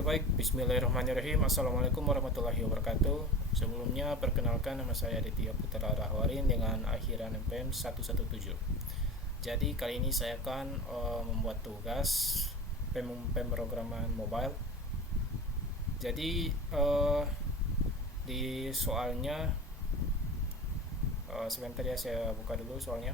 Oke baik, Bismillahirrahmanirrahim. Assalamualaikum warahmatullahi wabarakatuh. Sebelumnya perkenalkan, nama saya Aditya Putra Rahwarin dengan akhiran NPM 117. Jadi kali ini saya akan membuat tugas pemrograman mobile. Jadi di soalnya sebentar ya, saya buka dulu soalnya.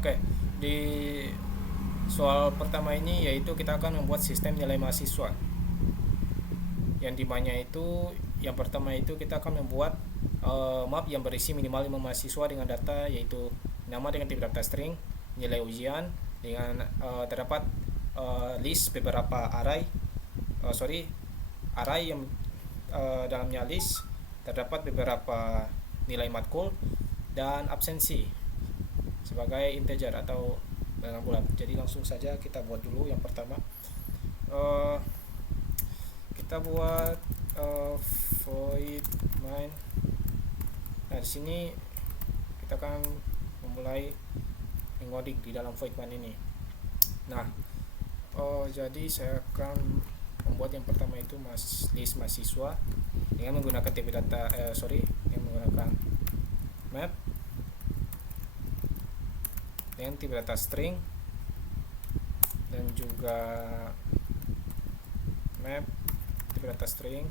Oke, di soal pertama ini yaitu kita akan membuat sistem nilai mahasiswa. Yang dimana itu yang pertama itu kita akan membuat map yang berisi minimal 5 mahasiswa dengan data yaitu nama dengan tipe data string, nilai ujian dengan terdapat list beberapa array yang dalamnya list terdapat beberapa nilai matkul dan absensi sebagai integer atau bilangan bulat. Jadi langsung saja kita buat dulu yang pertama. Kita buat void main. Nah di sini kita akan memulai mengodik di dalam void main ini. Nah jadi saya akan membuat yang pertama itu list mahasiswa dengan menggunakan tipe data yang menggunakan map dengan tipe data string dan juga map tipe data string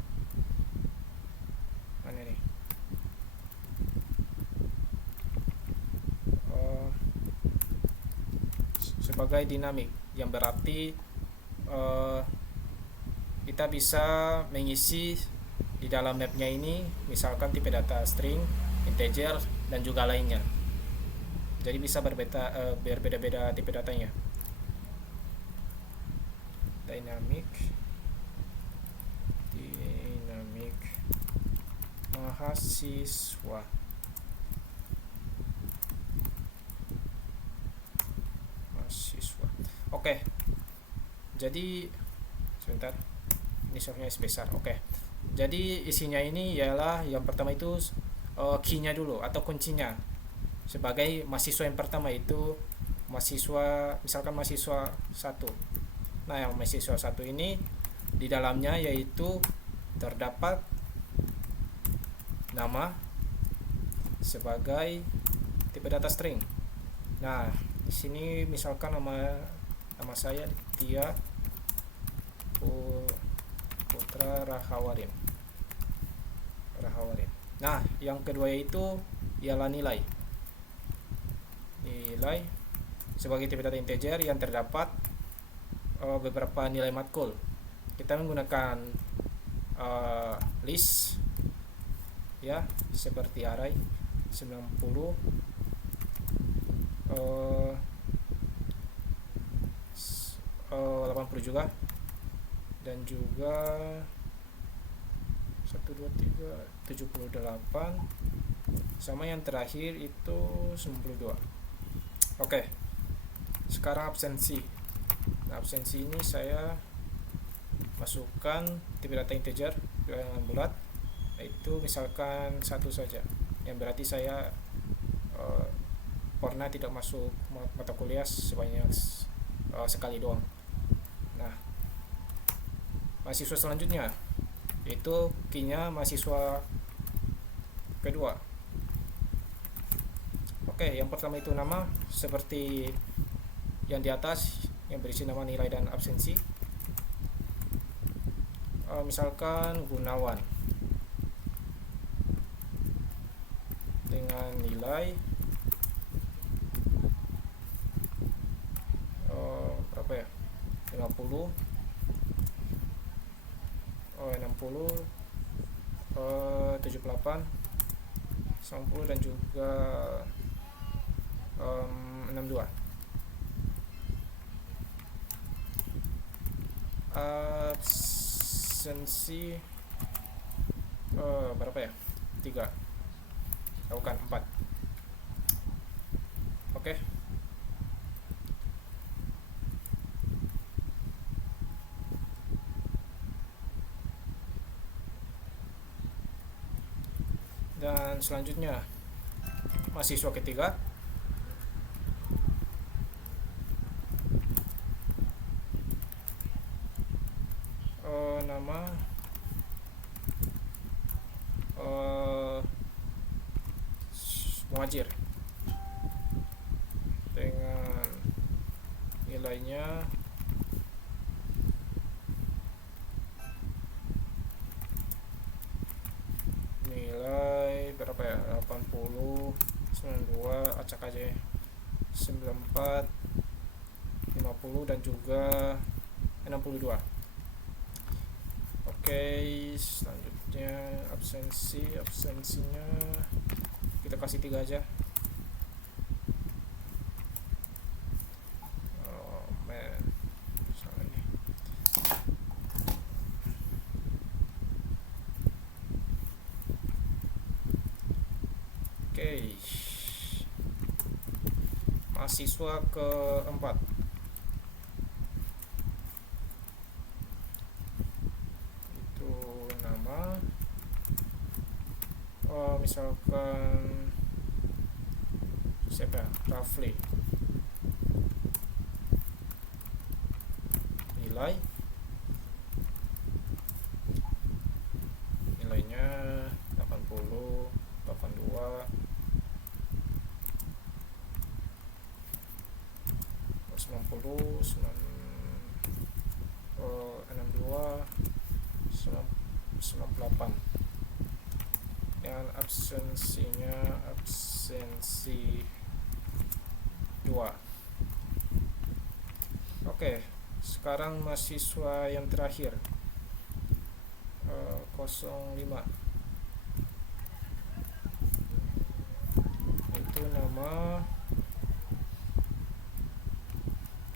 mana nih sebagai dinamik yang berarti kita bisa mengisi di dalam mapnya ini misalkan tipe data string, integer dan juga lainnya. Jadi bisa berbeda-beda tipe datanya. Dynamic mahasiswa. Oke. Jadi sebentar. Ini softnya sebesar. Oke. Jadi isinya ini ialah yang pertama itu key-nya dulu atau kuncinya. Sebagai mahasiswa yang pertama itu misalkan mahasiswa 1. Nah, yang mahasiswa 1 ini di dalamnya yaitu terdapat nama sebagai tipe data string. Nah, di sini misalkan nama saya Tia Putra Rahwarin. Nah, yang kedua yaitu ialah nilai sebagai tipe data integer yang terdapat beberapa nilai matkul. Kita menggunakan list ya seperti array 90 80 juga dan juga 1 2 3 78 sama yang terakhir itu 92. Oke. Sekarang absensi. Nah, absensi ini saya masukkan tipe data integer bilangan bulat yaitu misalkan 1 saja. Yang berarti saya pernah tidak masuk mata kuliah sebanyak sekali doang. Nah, mahasiswa selanjutnya yaitu key-nya mahasiswa kedua. Oke, yang pertama itu nama seperti yang di atas yang berisi nama, nilai dan absensi. Misalkan Gunawan dengan nilai berapa ya? 50 60 78 90 dan juga 62. Absensi berapa ya? 3. Bukan 4. Oke. Dan selanjutnya mahasiswa ketiga, nama Muhajir dengan nilainya berapa ya, 80, 92, acak aja ya, 94, 50 dan juga 62. Oke, selanjutnya absensinya kita kasih 3 aja. Oh man, salah ini. Oke, mahasiswa keempat, itu nama misalkan siapa, Rafli. Nilainya 80, 82, 90, 62, 98. Yang absensi 2. Oke, sekarang mahasiswa yang terakhir, 05, itu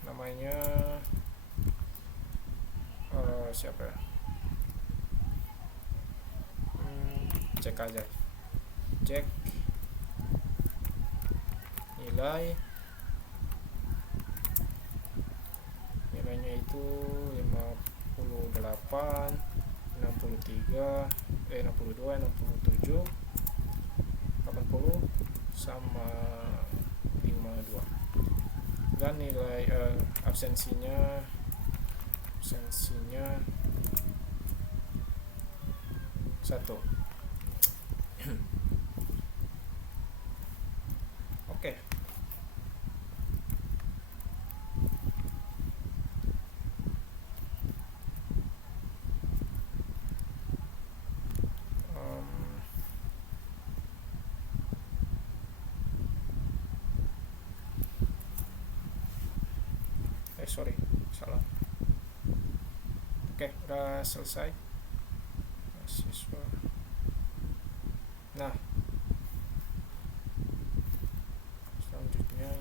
namanya siapa ya, cek aja, cek nilainya itu 58, 63, 62, 67, 80 sama 52. Dan nilai absensinya 1. Oke. Sorry, salah. Oke, udah selesai mahasiswa. Nah, selanjutnya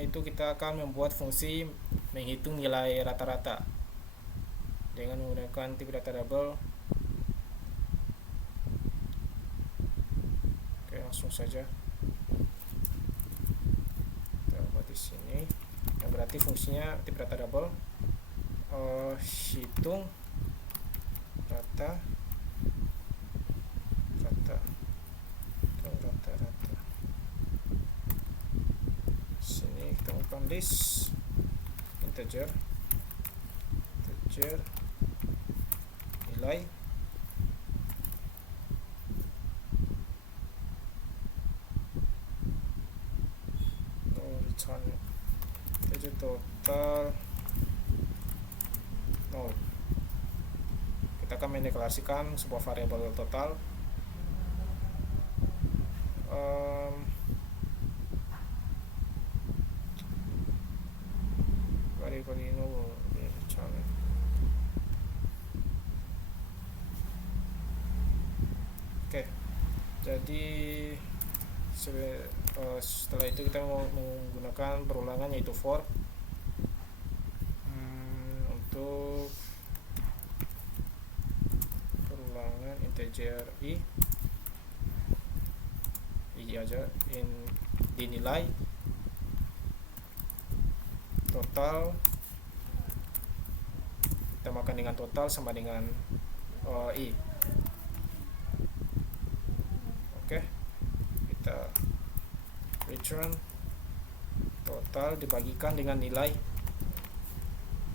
itu kita akan membuat fungsi menghitung nilai rata-rata dengan menggunakan tipe data double. Langsung saja kita buat di sini, yang berarti fungsinya tipe data double, hitung rata sini kita bukan list integer nilai integer total 0. Kita akan mendeklarasikan sebuah variabel total, variabel ini oke. Jadi setelah itu kita mau menggunakan perulangan, yaitu for untuk perulangan integer i aja dinilai total samakan dengan total sama dengan I. Oke, kita return total dibagikan dengan nilai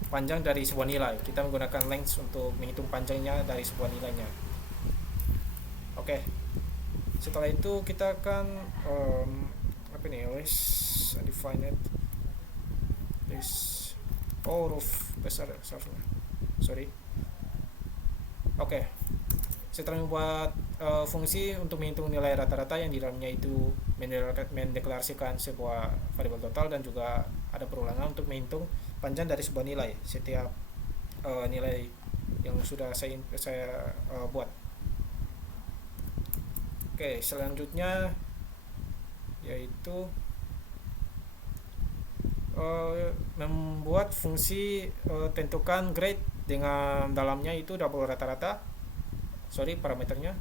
panjang dari sebuah nilai. Kita menggunakan length untuk menghitung panjangnya dari sebuah nilainya. Oke, setelah itu kita akan apa nih, list undefined list huruf besar sorry. Oke, setelah membuat fungsi untuk menghitung nilai rata-rata yang di dalamnya itu mendeklarasikan sebuah variabel total, dan juga ada perulangan untuk menghitung panjang dari sebuah nilai setiap nilai yang sudah saya buat. Oke, selanjutnya yaitu membuat fungsi tentukan grade dengan dalamnya itu double rata-rata, parameternya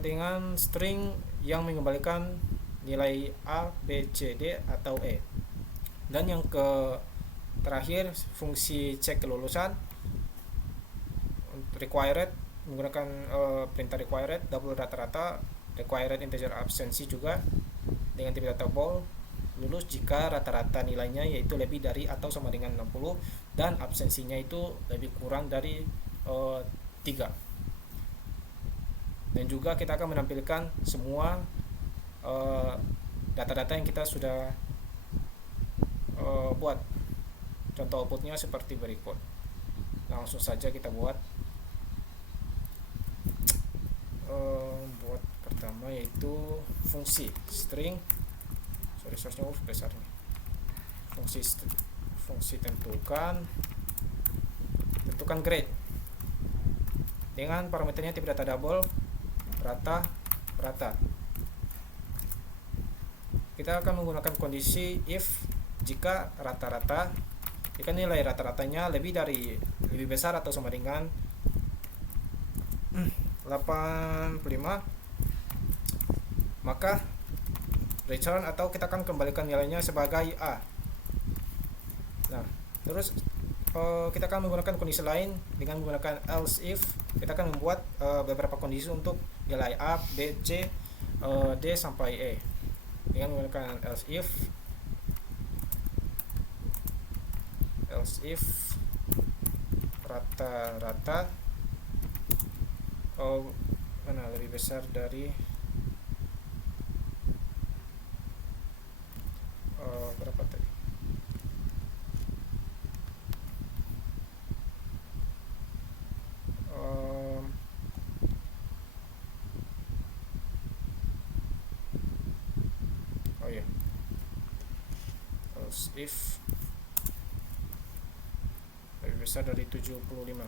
dengan string yang mengembalikan nilai A, B, C, D atau E. Dan yang terakhir fungsi cek kelulusan required menggunakan perintah required double rata-rata, required integer absensi juga dengan tipe double lulus jika rata-rata nilainya yaitu lebih dari atau sama dengan 60 dan absensinya itu lebih kurang dari 3. Dan juga kita akan menampilkan semua data-data yang kita sudah buat. Contoh outputnya seperti berikut. Langsung saja kita buat. Buat pertama yaitu fungsi string source-nya besar nih. Fungsi tentukan grade dengan parameternya tipe data double rata. Kita akan menggunakan kondisi if jika nilai rata-ratanya lebih besar atau sama dengan 85, maka return atau kita akan kembalikan nilainya sebagai A. Nah, terus kita akan menggunakan kondisi lain dengan menggunakan else if. Kita akan membuat beberapa kondisi untuk nilai A, B, C, D sampai E dengan menggunakan else if rata-rata mana lebih besar dari berapa tadi? If lebih besar dari 75.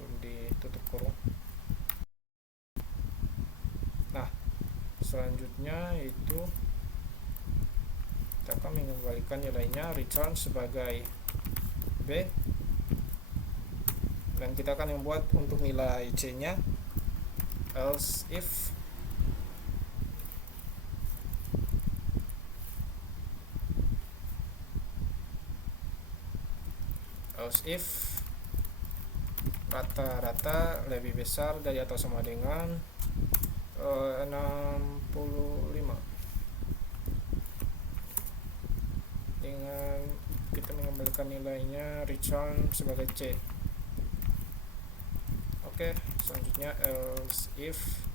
Belum ditutup kurung. Nah, selanjutnya itu kita akan mengembalikan nilainya return sebagai B, dan kita akan membuat untuk nilai C nya else if rata-rata lebih besar dari atau sama dengan 65, dengan kita mengembalikan nilainya return sebagai C. Oke, selanjutnya else if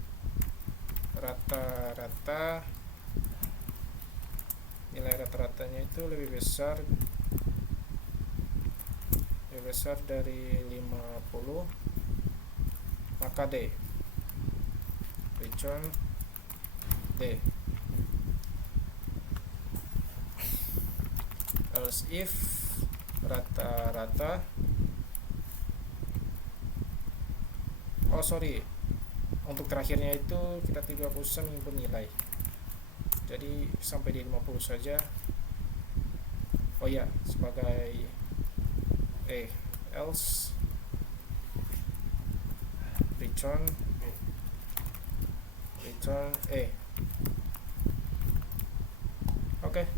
rata-rata nilai rata-ratanya itu lebih besar dari 50, maka D, return D. Else if rata-rata untuk terakhirnya itu kita tidak usah menginput nilai, jadi sampai di 50 saja. Sebagai else return Oke,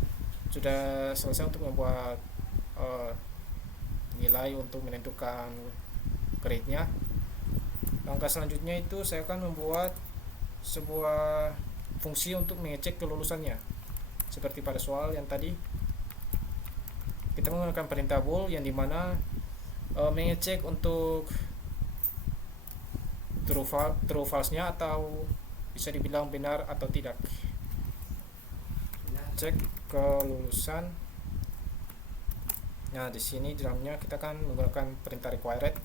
sudah selesai untuk membuat uh, nilai untuk menentukan grade-nya. Langkah selanjutnya itu saya akan membuat sebuah fungsi untuk mengecek kelulusannya. Seperti pada soal yang tadi, kita menggunakan perintah bool yang dimana mengecek untuk true false-nya atau bisa dibilang benar atau tidak. Cek kelulusan. Nah, di sini di dalamnya kita akan menggunakan perintah required.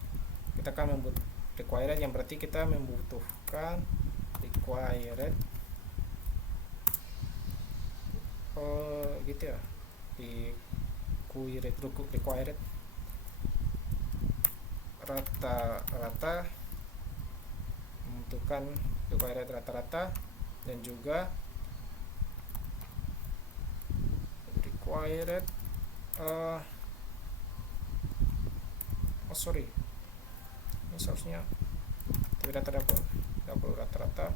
Kita akan membuat required yang berarti kita membutuhkan required gitu ya, di required rata-rata, membutuhkan required rata-rata, dan juga required sorry, ini seharusnya tapi data double rata-rata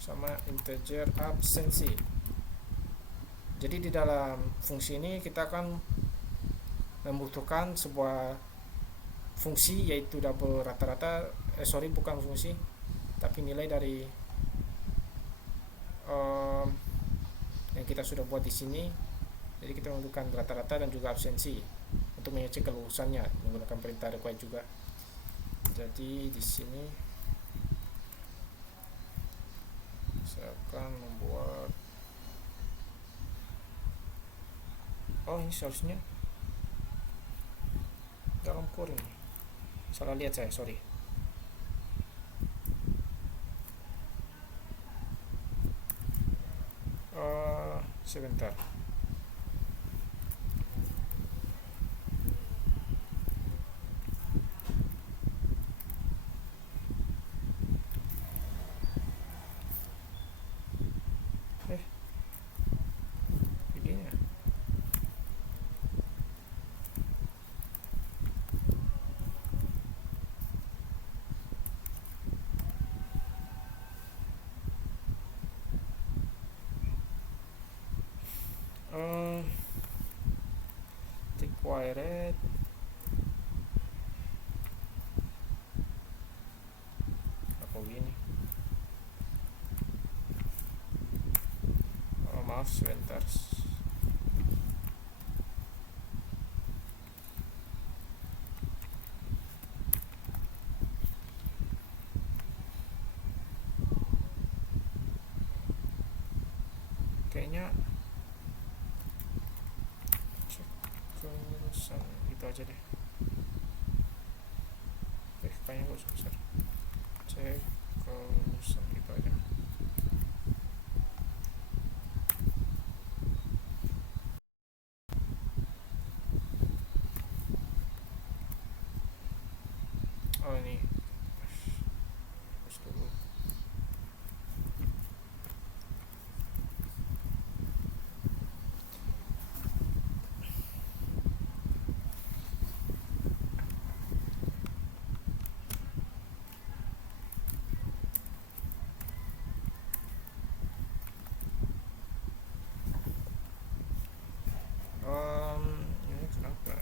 sama integer absensi. Jadi di dalam fungsi ini kita akan membutuhkan sebuah fungsi yaitu double rata-rata, bukan fungsi tapi nilai dari yang kita sudah buat di sini. Jadi kita membutuhkan rata-rata dan juga absensi untuk mengecek kelulusannya menggunakan perintah required juga. Jadi di sini saya akan membuat ini seharusnya dalam core ini salah lihat saya, sorry. Sebentar. Begini. Required apa begini? Maaf sebentar. Kayaknya cek kelulusan gitu aja deh. Kayaknya gak usah besar. Cek kelulusan gitu aja. Ini harus dulu. Ini kenapa?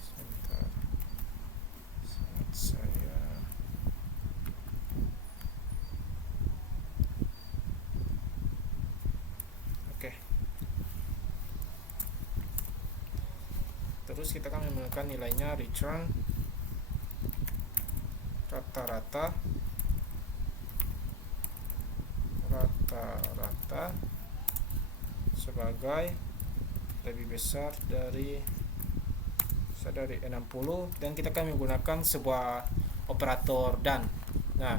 Sebentar. Saya oke. Terus kita akan menggunakan nilainya return rata-rata sebagai lebih besar dari 60, dan kita akan menggunakan sebuah operator dan. Nah,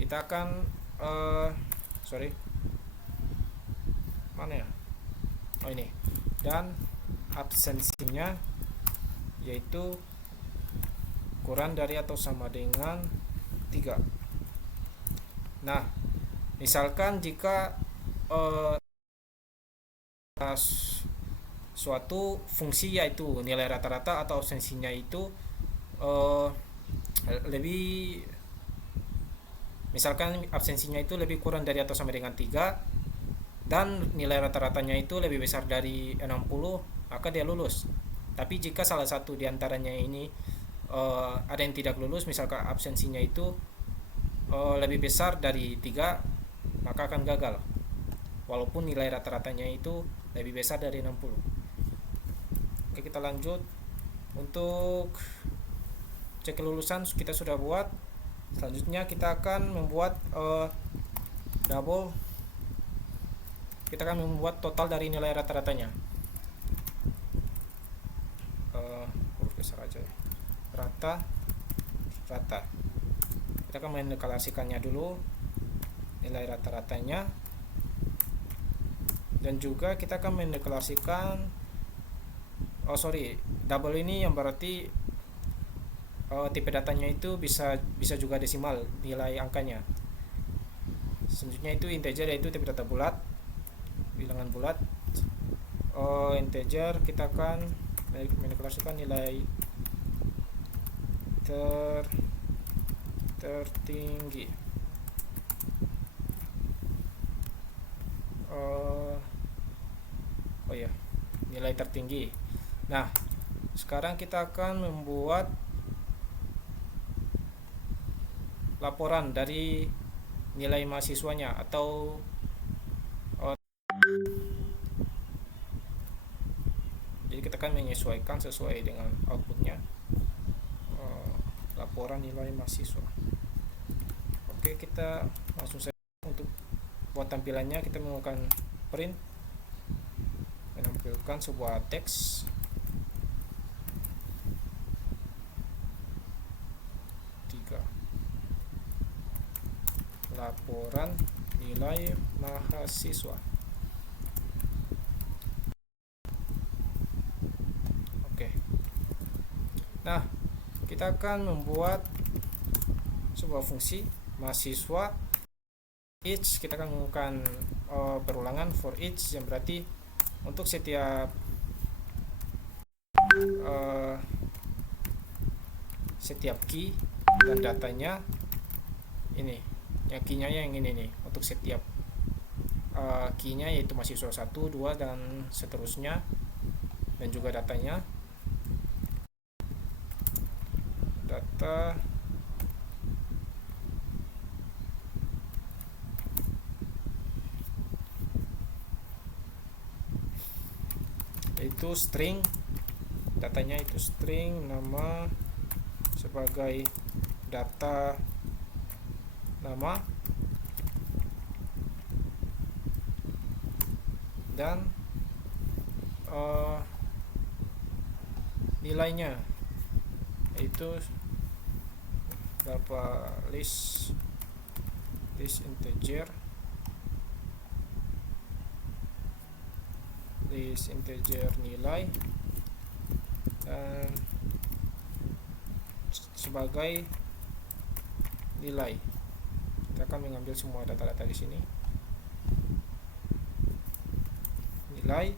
kita akan sorry, mana ya? Ini. Dan absensinya yaitu kurang dari atau sama dengan 3. Nah, misalkan jika suatu fungsi yaitu nilai rata-rata atau absensinya itu lebih Misalkan absensinya itu lebih kurang dari atau sama dengan 3 dan nilai rata-ratanya itu lebih besar dari 60, maka dia lulus. Tapi jika salah satu di antaranya ini ada yang tidak lulus, misalkan absensinya itu lebih besar dari 3, maka akan gagal. Walaupun nilai rata-ratanya itu lebih besar dari 60. Oke, kita lanjut. Untuk cek kelulusan kita sudah buat. Selanjutnya kita akan membuat double. Kita akan membuat total dari nilai rata-ratanya. Huruf besar aja ya. Rata. Kita akan mendeklarasikannya dulu, nilai rata-ratanya, dan juga kita akan mendeklarasikan double ini yang berarti tipe datanya itu bisa juga desimal nilai angkanya. Selanjutnya itu integer, yaitu tipe data bulat, bilangan bulat. Integer kita akan mendeklarasikan nilai tertinggi. Nilai tertinggi. Nah, sekarang kita akan membuat laporan dari nilai mahasiswanya atau jadi kita akan menyesuaikan sesuai dengan outputnya, laporan nilai mahasiswa. Oke, kita langsung saja. Untuk buat tampilannya kita menggunakan print, menampilkan sebuah teks. Laporan nilai mahasiswa. Oke. Nah, kita akan membuat sebuah fungsi mahasiswa each. Kita akan menggunakan perulangan for each, yang berarti untuk setiap key dan datanya ini, yang key-nya yang ini nih, untuk setiap key-nya yaitu mahasiswa 1, 2 dan seterusnya, dan juga datanya, data itu string, datanya itu string, nama sebagai data nama, dan nilainya yaitu berapa, list integer, nilai, dan sebagai nilai. Kita akan mengambil semua data-data di sini. Nilai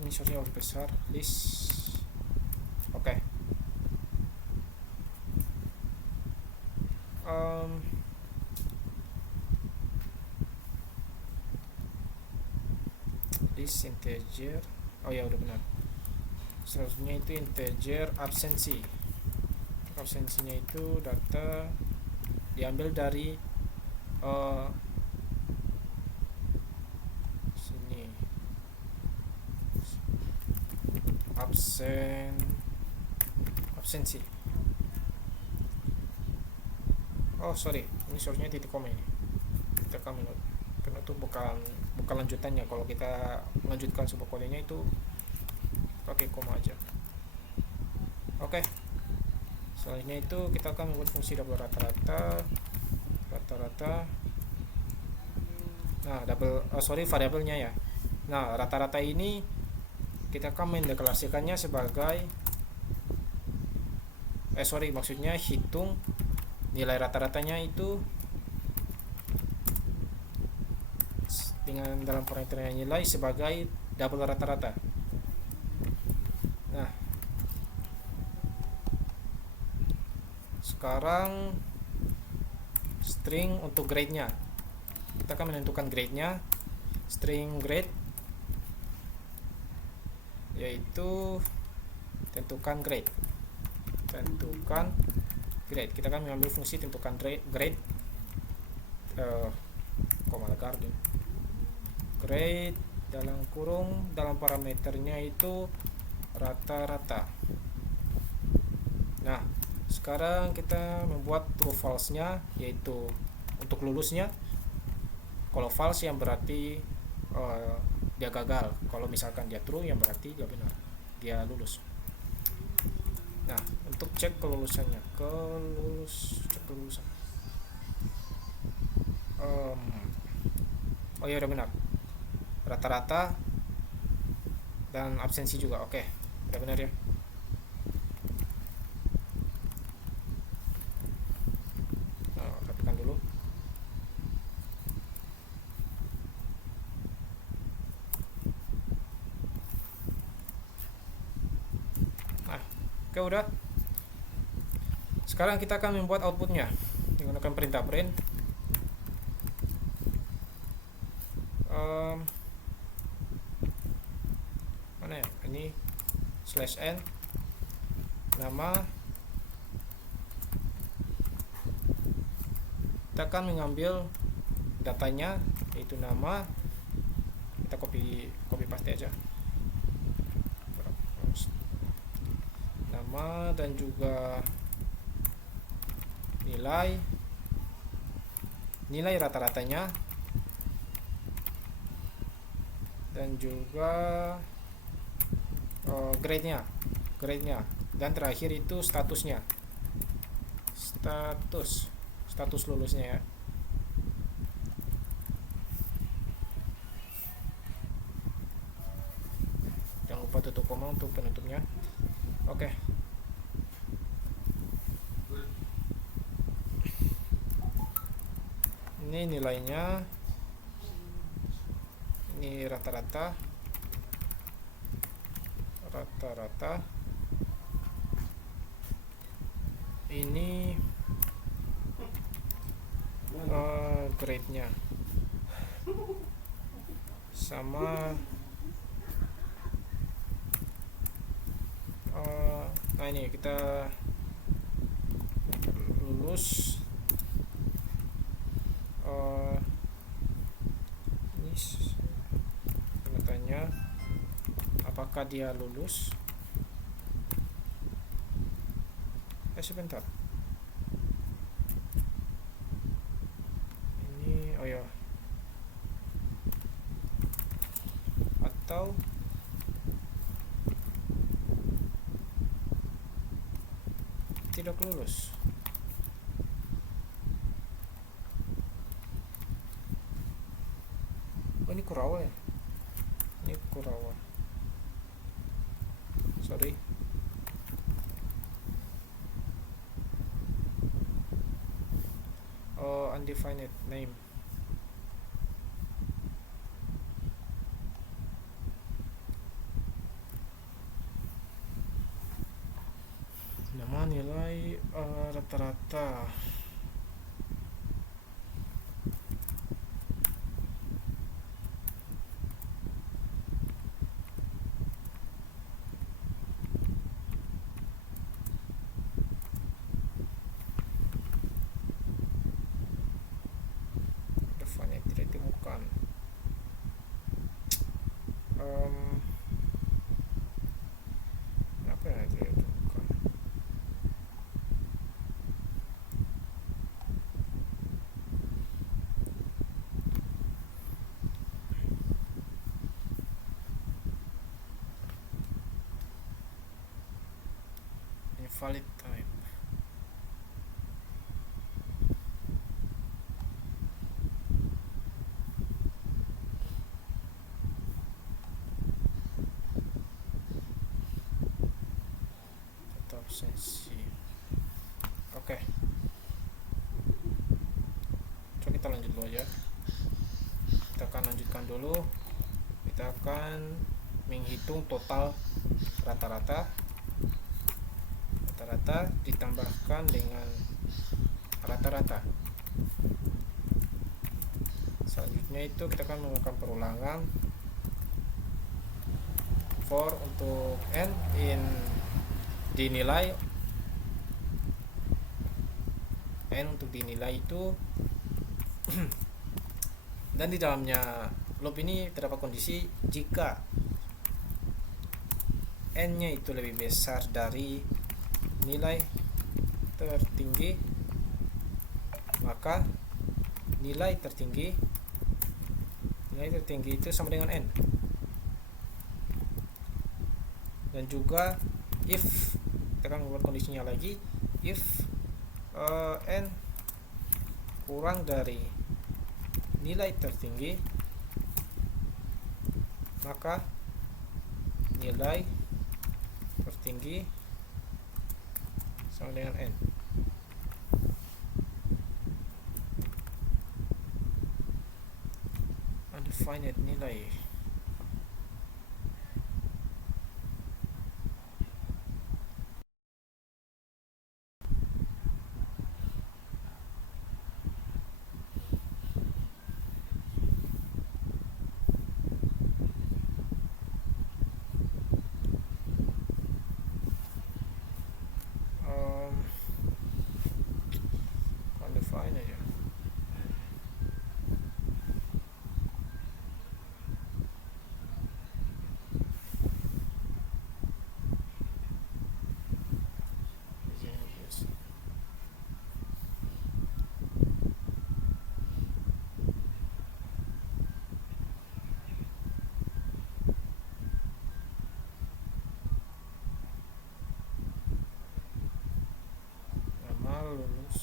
ini source-nya lebih besar, list. Oke. List integer. Oh ya, udah benar. Selanjutnya itu integer absensi. Absensinya itu data diambil dari sini, absensi. Oh sorry, ini source-nya titik koma ini. Kita akan penutup, bukan lanjutannya. Kalau kita melanjutkan sebuah kodenya itu pakai koma aja. Oke. Selanjutnya itu kita akan membuat fungsi double rata-rata. Nah, variabelnya ya. Nah, rata-rata ini kita akan mendeklarasikannya sebagai maksudnya hitung nilai rata-ratanya itu dengan dalam parameter nilai sebagai double rata-rata. Nah, sekarang string untuk grade-nya. Kita akan menentukan grade-nya, string grade, yaitu tentukan grade. Kita akan mengambil fungsi tentukan grade, garden grade dalam kurung, dalam parameternya itu rata-rata. Nah, sekarang kita membuat true false nya, yaitu untuk lulusnya. Kalau false yang berarti dia gagal, kalau misalkan dia true yang berarti dia benar, dia lulus. Nah, untuk cek kelulusannya, cek kelulusan. Oh ya, udah benar, rata-rata dan absensi juga. Oke, udah benar ya. Nah, rapikan dulu. Nah, oke, udah. Sekarang kita akan membuat outputnya menggunakan perintah print. Mana ya, ini /n nama. Kita akan mengambil datanya, yaitu nama. Kita copy paste aja nama, dan juga nilai rata-ratanya, dan juga grade-nya, dan terakhir itu statusnya, status lulusnya ya. Jangan lupa tutup koma untuk penutupnya. Oke. Ini nilainya, ini rata-rata, ini grade-nya sama. Nah, ini kita lulus. Ini tanya apakah dia lulus. Sebentar, ini oh ya, atau tidak lulus. Oh, ini Kurawa ya, sorry. Undefined name. Nama, nilai rata-rata. Tidak ditemukan. Apa yang tidak ditemukan? Invalid type. Absensi. Oke. Coba kita lanjut dulu aja. Kita akan lanjutkan dulu. Kita akan menghitung total rata-rata ditambahkan dengan rata-rata. Selanjutnya itu kita akan melakukan perulangan for untuk n in dinilai n untuk dinilai itu dan di dalamnya loop ini terdapat kondisi jika n nya itu lebih besar dari nilai tertinggi, maka nilai tertinggi itu sama dengan n. Dan juga if kita akan membuat kondisinya lagi, if n kurang dari nilai tertinggi, maka nilai tertinggi sama dengan n. Undefined nilai. Undefined aja. Lulus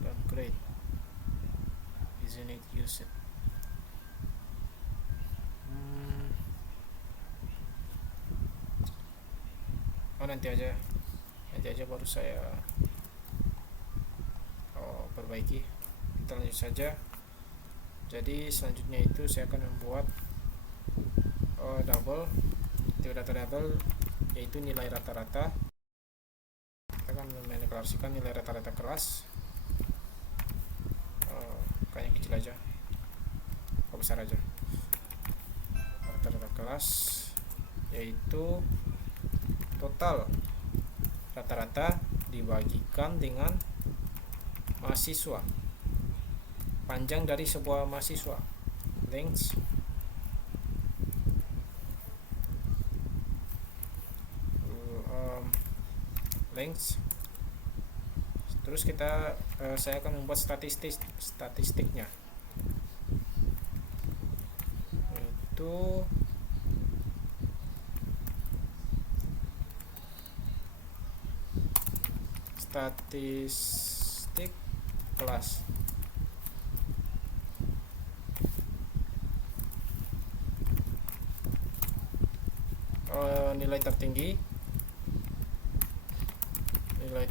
dan grade, isn't it used? Nanti aja baru saya perbaiki. Kita lanjut saja. Jadi selanjutnya itu saya akan membuat double, data double, yaitu nilai rata-rata. Kita akan mendeklarasikan nilai rata-rata kelas, kayaknya kecil aja, besar aja. Rata-rata kelas yaitu total rata-rata dibagikan dengan mahasiswa, panjang dari sebuah mahasiswa, length terus saya akan membuat statistiknya, itu statistik kelas. Nilai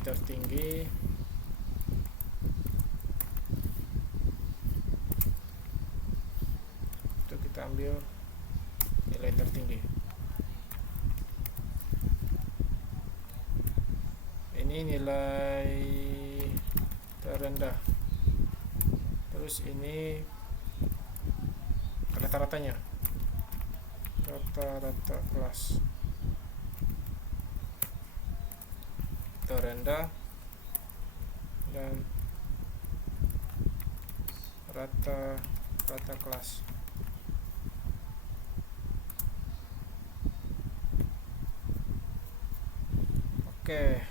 tertinggi itu kita ambil nilai tertinggi. Ini nilai terendah, terus ini rata-ratanya, rata-rata kelas terendah dan rata-rata kelas. Oke,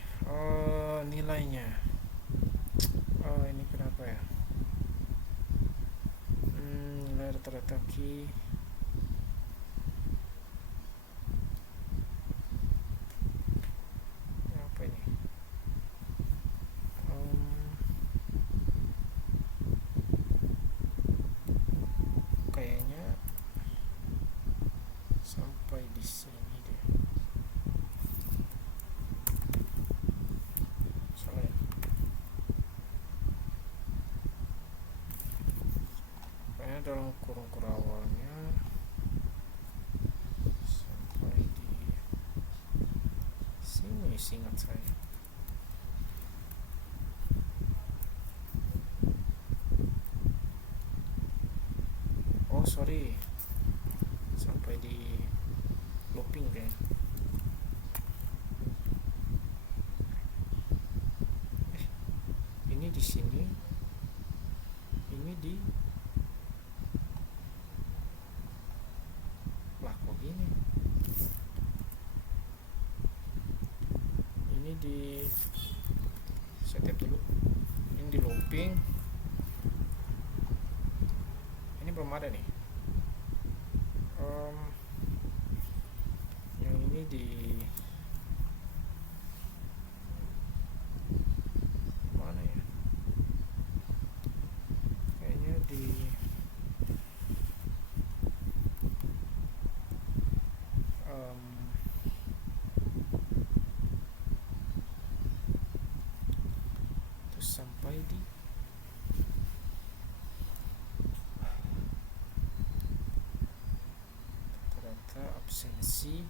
nilainya. Ini kenapa ya? Nilai rata-rata key. Apa ini? Kayaknya sampai di sini deh. Dalam kurung awalnya sampai di sini, seingat saya. sorry, sampai di looping kayak. Ini di sini, ini di lah kok gini. Ini di setep dulu. Ini di looping. Ini belum ada nih. Yang ini di mana ya? Kayaknya di terus sampai di data absensi.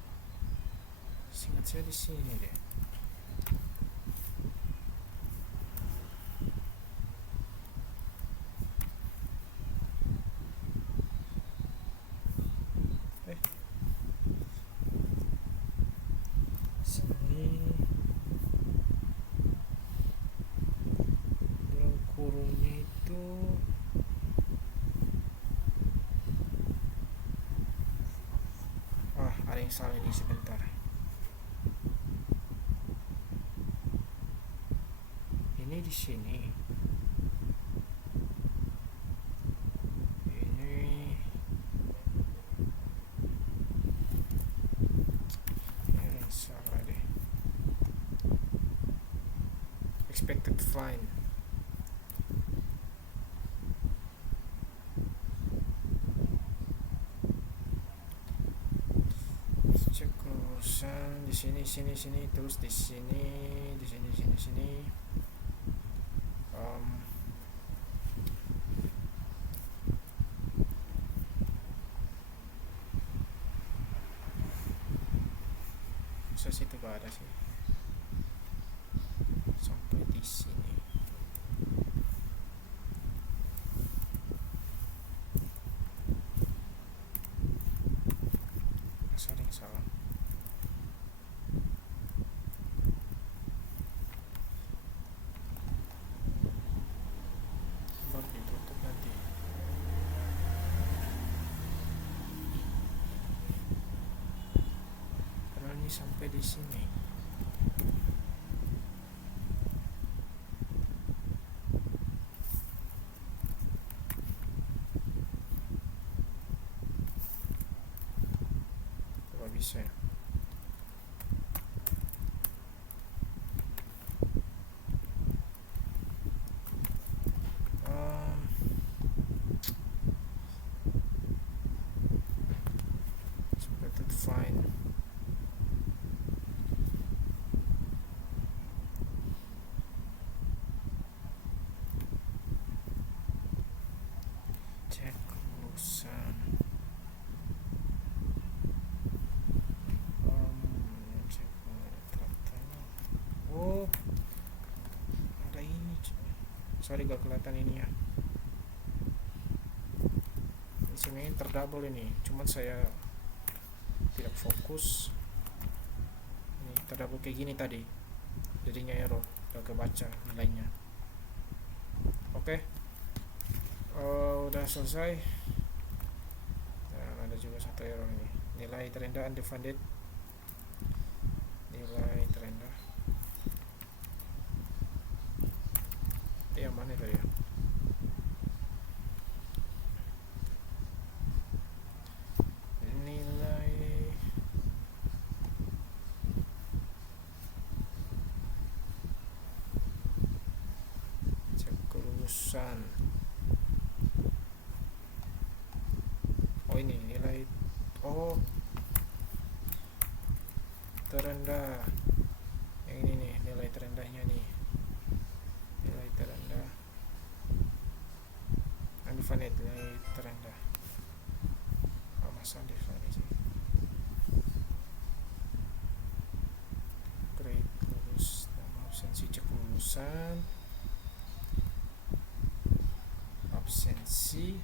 Seingat saya di sini deh. Sini dalam kurungnya itu ada yang salah ini sebentar. Ini di sini. Ini yang salah deh. Expected fine. Cek kelulusan di sini terus di sini. Masa situ gak ada sih. Sampai di sini. Masa ada yang salah. Baru ditutup nanti. Karena ini sampai di sini. Coba bisa ya. Expected fine. Cek kelulusan. Cek datanya. Oh, ada ini. Sorry gak kelihatan ini ya. Di sini terdouble ini. Cuman saya tidak fokus. Ini terdouble kayak gini tadi. Jadinya error. Gak kebaca nilainya. Oke. Udah selesai. Nah, ada juga satu error ini. Nilai terendah undefined. Nilai terendah. Yang mana itu ya? Nilai cek kelulusan. Oh ini nilai. Oh, terendah. Yang ini nih nilai terendahnya nih. Nilai terendah. Undefined nilai terendah. Masa undefined sih. Grade lulus, nama absensi cek lulusan. Absensi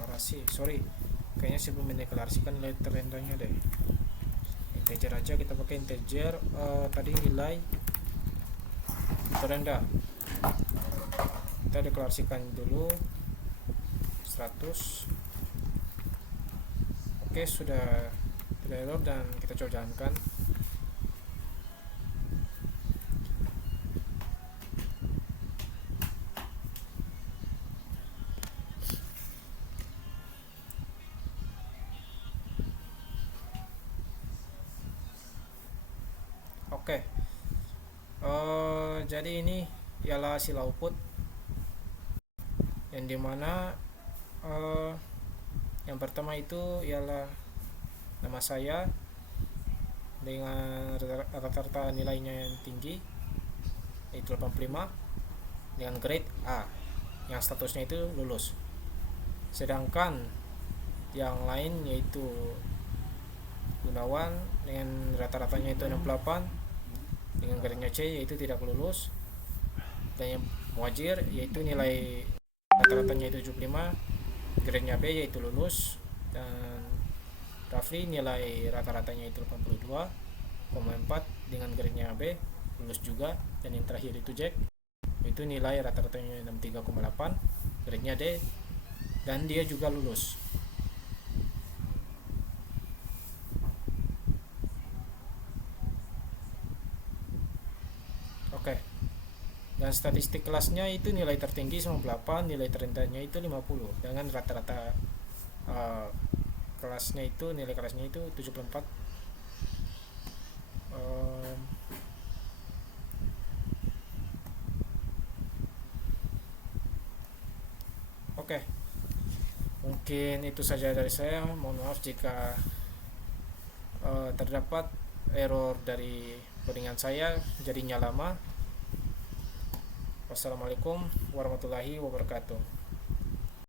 deklarasi, sorry, kayaknya sebelum mendeklarasikan nilai terendahnya deh, integer aja, kita pakai integer. Tadi nilai terendah kita deklarasikan dulu 100. Oke, sudah tidak error dan kita coba jalankan. Oke, jadi ini ialah hasil output yang dimana yang pertama itu ialah nama saya dengan rata-rata nilainya yang tinggi yaitu 85 dengan grade A yang statusnya itu lulus, sedangkan yang lain yaitu Gunawan dengan rata-ratanya itu 68 dengan grade-nya C yaitu tidak lulus, dan yang Muajir yaitu nilai rata-ratanya itu 75, grade-nya B yaitu lulus, dan Rafli nilai rata-ratanya itu 82,4 dengan grade-nya B lulus juga, dan yang terakhir itu Jack itu nilai rata-ratanya 63,8, grade-nya D dan dia juga lulus. Oke. Dan statistik kelasnya itu nilai tertinggi 98, nilai terendahnya itu 50 dengan rata-rata kelasnya itu nilai kelasnya itu 74. Oke. Mungkin itu saja dari saya. Mohon maaf jika terdapat error dari codingan saya jadinya lama. Wassalamualaikum warahmatullahi wabarakatuh.